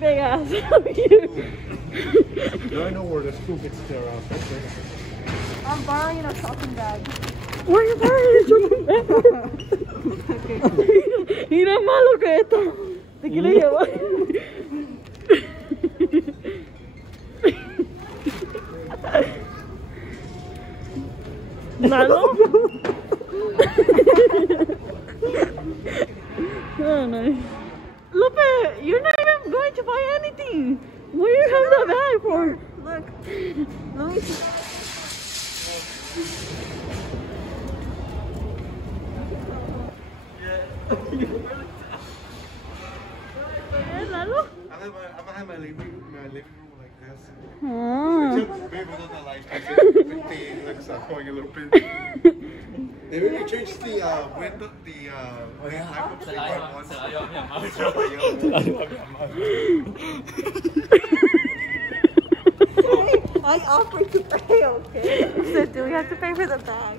Big ass. Now I know where the school gets their I'm borrowing a shopping bag. Where are you borrowing your shopping bag? Mira malo que esto. Te quiero llevar. ¿Malo? Oh, nice. Lupe, you're not even going to buy anything. What do you have that bag for? Look. Let me see. Lalo? I'm gonna have my living room like this. Ah. Just maybe not like it looks going a little bit. They really changed the window, the I offered to pay, okay? So do we have to pay for the bag?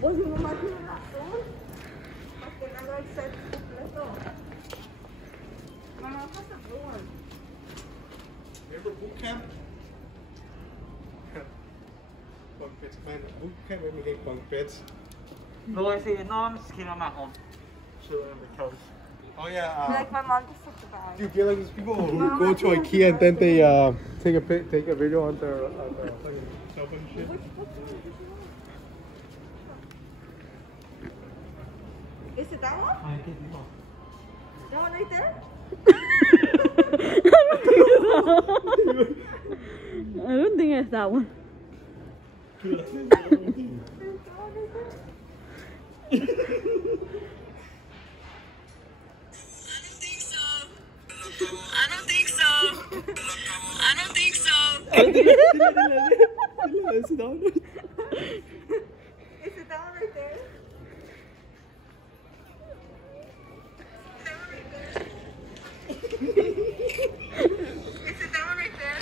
¿Vos mi mamá tiene razón? Porque no hay set completo. Mamá, what's the blue one? Remember boot camp? Bunk beds, man. Boot camp made me hate bunk beds. No, I say, no, I'm just kidding, I'm at home. Chilling on the couch. Oh yeah. Like my mom just took the bag. Do you feel like these people who go to IKEA and then they take a video on their fucking cell phone and shit? Is it that one? That one right there? I don't think it's that one. Is it that one right there? Is it that one right there?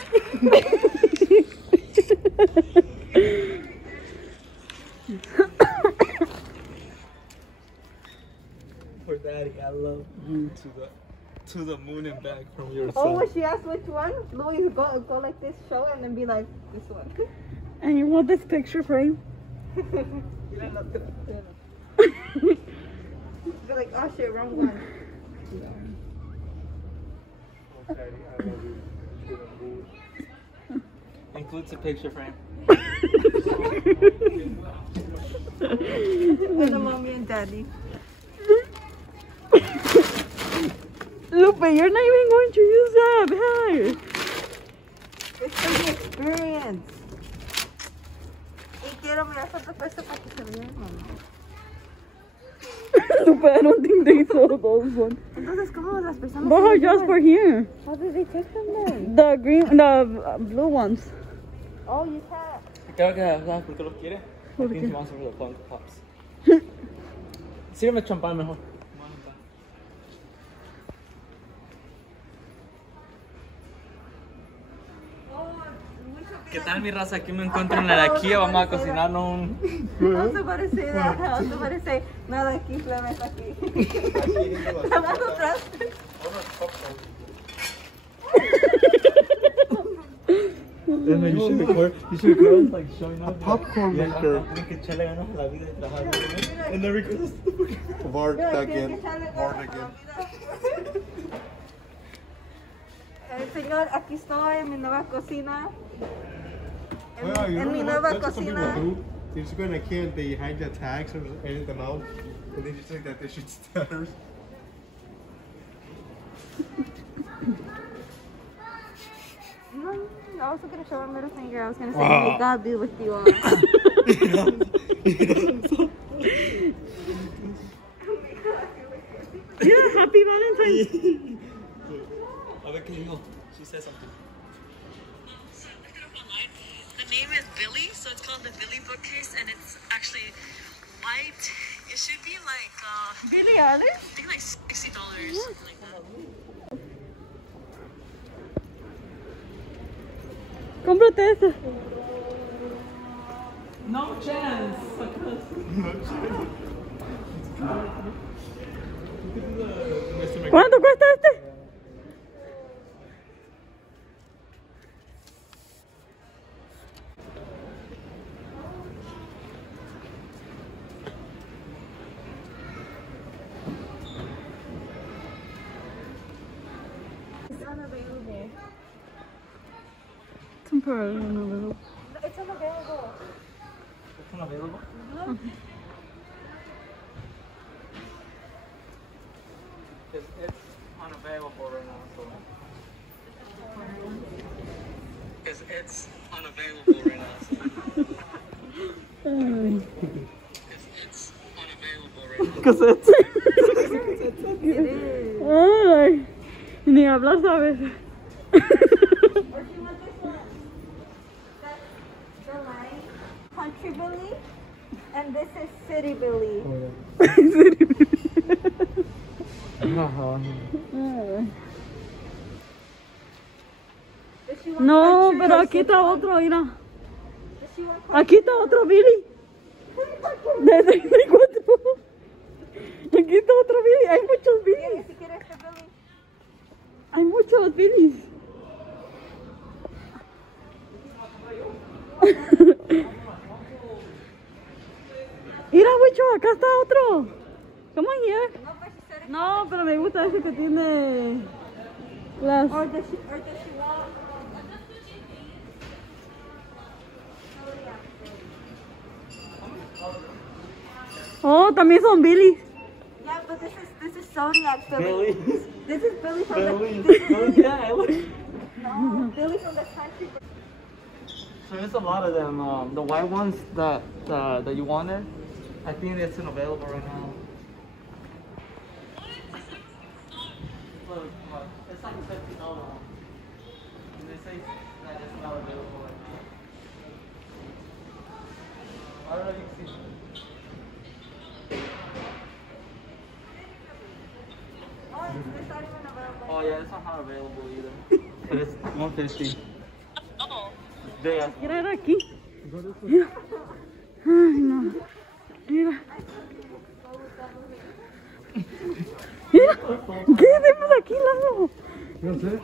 For daddy, I love you to the moon and back from your son. Oh, when she asked which one, Louis go like this, show and then be like this one. And you want this picture frame? Be like, oh shit, wrong one. Daddy, I love you. Includes a picture frame. And the mommy and daddy. Lupe, you're not even going to use that bag. It's for the experience. Y quiero mirar otra puesta para que se vea, mamá. Lupe, I don't think they saw those ones. Entonces, ¿cómo las personas? Those are just for here. How did they take them then? The green, the blue ones. Oh, you can't. Creo que ¿sabes por qué los quiere? I ¿Por think qué? he wants some of the Funko Pops. Sírveme champán mejor. ¿Qué tal mi raza? Aquí me encuentro en la de IKEA. Vamos a cocinarnos un... I was about to say that. I was about to say, nada aquí, Clemente aquí. Lavando trastes. You should record like showing up. Popcorn maker. And then record. Bart again. Bart again. Señor, aquí estoy en mi nueva cocina. Well, you En mi know nueva what? That's what some people cocina. do. They just go in IKEA and they hide the tags or edit them out. And they just think that they should stutters. No, I wasn't going to show my middle finger. I was going to say, Wow. may God be with you all. Yeah, happy Valentine's. A ver qué digo. She said something. So I looked it up online. The name is Billy, so it's called the Billy bookcase, and it's actually white. It should be like Billy Alice? I think like $60, something like that. Cómprate esa. No chance. ¿Cuánto cuesta este? It's unavailable. Temporarily unavailable. It's unavailable. It's unavailable. It's unavailable right now, so. It's unavailable right now, so. Ay. It's unavailable right now. ¿Qué es esto? Ay, ni hablar sabes. Or do you want this one? That's the line. Country Billy. And this is City Billy. Does she want No, country pero or aquí city? está otro, mira. Does she want country? Aquí está otro Billy. De 34. Aquí está otro Billy. Hay muchos Billys. Si quieres este Billy. Hay muchos Billys. Mira, Wicho, acá está otro. Come on here. No, but she said it. No, pero me gusta ese que tiene las... Or does she want? Oh, también son Billys. Yeah, but this is Zodiac Billy. Billy. This is Billy from Billy. the Yeah, look. no, Billy from the country. So there's a lot of them. The white ones that you wanted, I think it's unavailable right now. Look, it's like $50. And they say that it's not available right now. I don't know if you can see. Oh, it's not even available. Oh yeah, it's not available either. But it's $150. Big ass. Mira, era aquí. Mira. Ay, no. Mira. Mira. ¿Qué hacemos aquí, Lalo? No sé.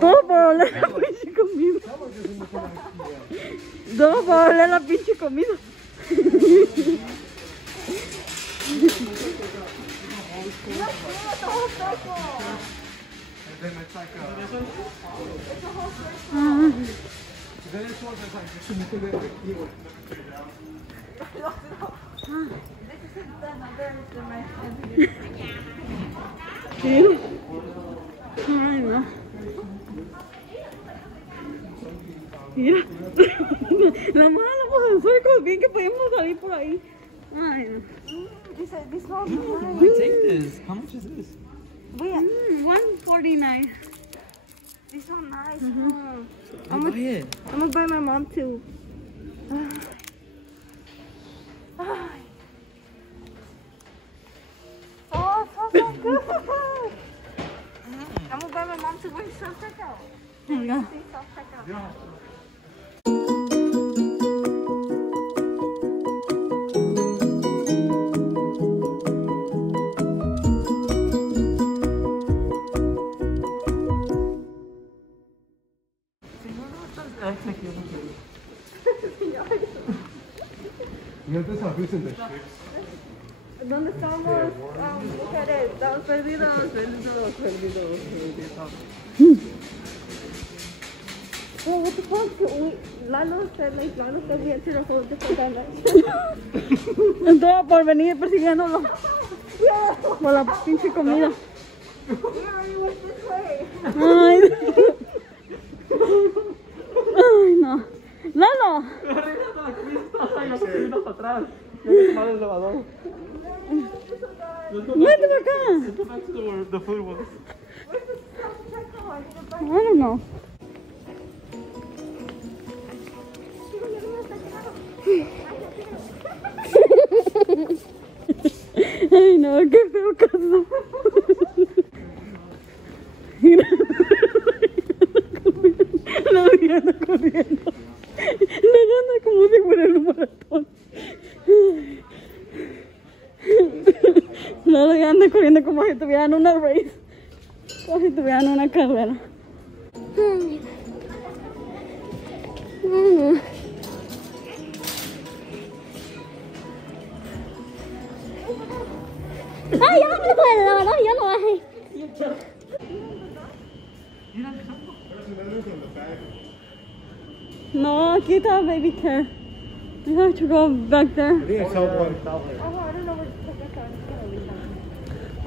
Todo por oler la pinche comida. Todo por oler la pinche comida. And then it's like then this one is like just a little bit here. This is another dimension. Sí. Ay, no. Mira. La mala pues en suecos, bien que podemos salir por ahí. Ay, no. This one's nice. Take this. How much is this? Wait, $149. this one's nice. I'm gonna buy my mom too. Oh, so good. I'm gonna buy my mom too. Wait, self-checkout. Venga. See, self-checkout. Y antes a veces de shit. ¿Dónde estamos? Mujeres, estamos perdidos. Well, what the fuck? Lalo said, Lalo said we had to go different directions. Todo por venir persiguiéndolo. Por la pinche comida. We already went this way. Ay. Ay, no. Lalo. Vete para acá. Go back to where the food was. Where's the self-checkout? I need to buy I don't know. Ay, no, qué feo caso. Mira. La Diana corriendo. anda corriendo como si estuvieran en una race. Como si estuvieran en una carrera. ¡Ay, ya no me lo puedo! ¡No, ya no hay! No, aquí está baby care. We have to go back there. I think I saw one. Oh, I don't know where to put this on. I'm gonna leave them.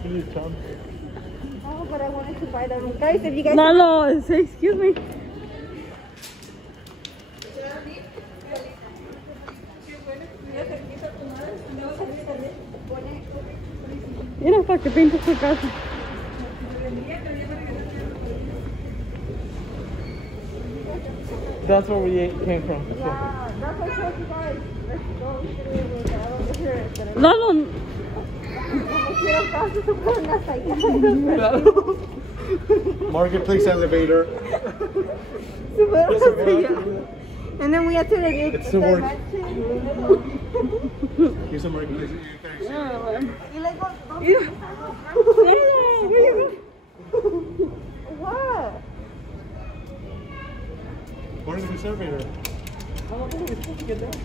Can you tell? Oh, but I wanted to buy them. Guys, if you guys... Lalo, excuse me. Mira para que pintes tu casa. That's where we came from. Yeah, that's what I told you guys. Let's go through the over here. Lalo, Como quiero casas, se ponen hasta allá. Marketplace elevator. Se fueron hasta allá. And then we had to like, It's still working. dimension. Here's a marketplace. Y luego, what? Marketplace elevator.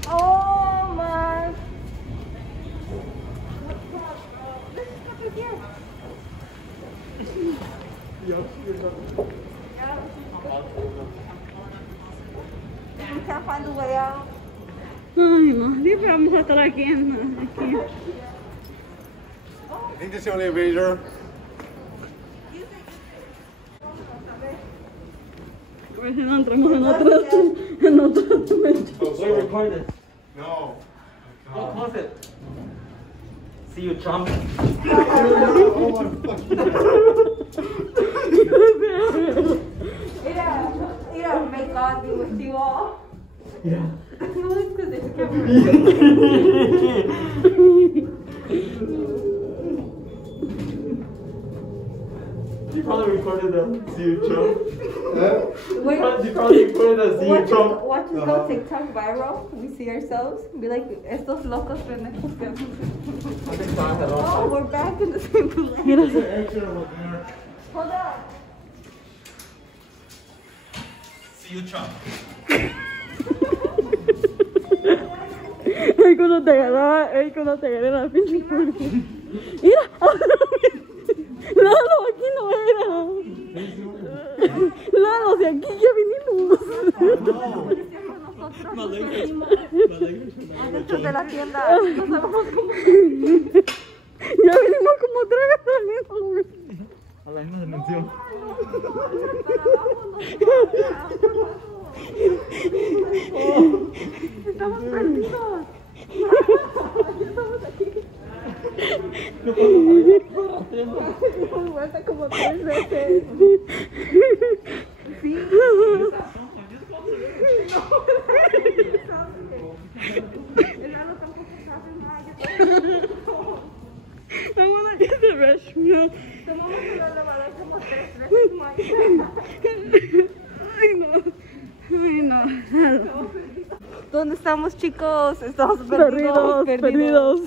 Oh my. Let's stop it here. We can't find the way out. ay no, siempre vamos a estar aquí aquí. I think this is the only elevator. A ver si no entramos en otro dimensión. We recorded. No. Don't close it. See you, chump. Oh my fucking Yeah, may God be with you all. Yeah. No, it's because there's a camera. You probably recorded that. See you, chump. Wait, You probably recorded that. See you, chump. watch us go TikTok viral. We see ourselves. Be like, estos locos pendejos que... Oh, we're back in the same place. Hold on. See you, chump. Ay, cuando te agarré la pinche pulpo. Mira, Lalo, aquí no era. Lalo, de aquí ya vinimos. Adentro de la tienda. No sabemos cómo. Ya venimos como 3 veces al mismo lugar. A la misma dimensión. Estamos perdidos. Estamos aquí. Dimos vuelta como 3 veces. Sí. El Lalo tampoco sabe nada. I wanna get the restroom. Tomamos el elevador como 3 veces más. Ay, no. Ay, no. ¿Dónde estamos, chicos? Estamos perdidos. Perdidos.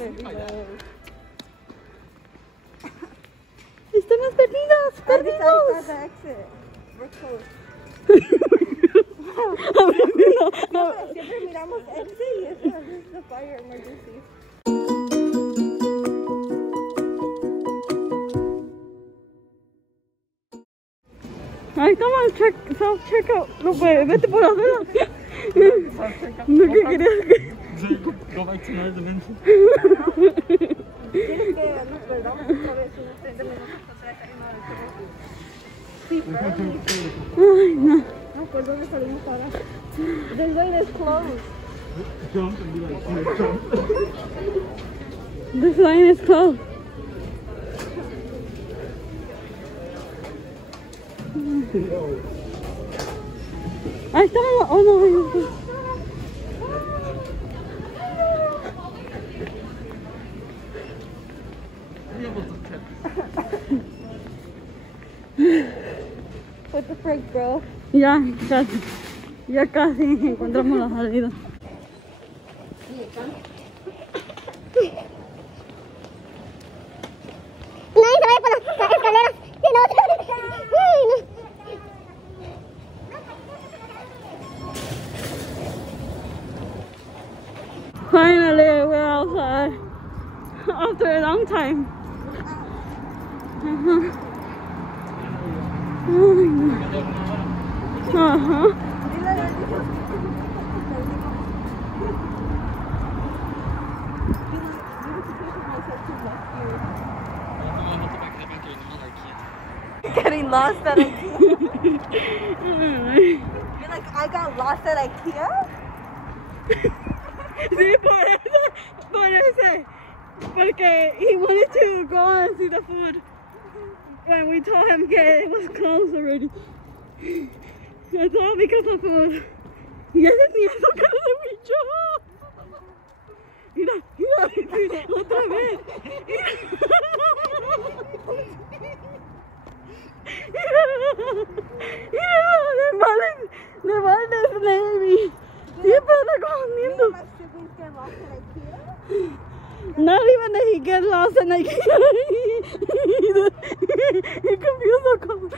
Estamos perdidos. Siempre miramos exit y eso es the fire emergency. Ahí estamos en self-checkout. No puede, vete por afuera. No, que querías que... Go back to another dimension. Tienes que nos perdamos otra vez unos 30 minutos atrás ahí no. Sí, pero... Ay, no. No, ¿por dónde salimos ahora? This way is closed. Jump and be like, see you, chump. This line is closed. Ahí estamos. Oh no, ahí está. What the frick, bro? Ya casi encontramos la salida. Finally, we're outside after a long time. Getting lost at IKEA. You're like, I got lost at IKEA? Sí, por eso, porque he wanted to go and see the food when we told him that it was closed already. It's all because of food. Yes, ni eso que no se pichó. Mira, otra vez. Le vale baby. Siempre anda comiendo. Not even that he get lost and like he confused the color.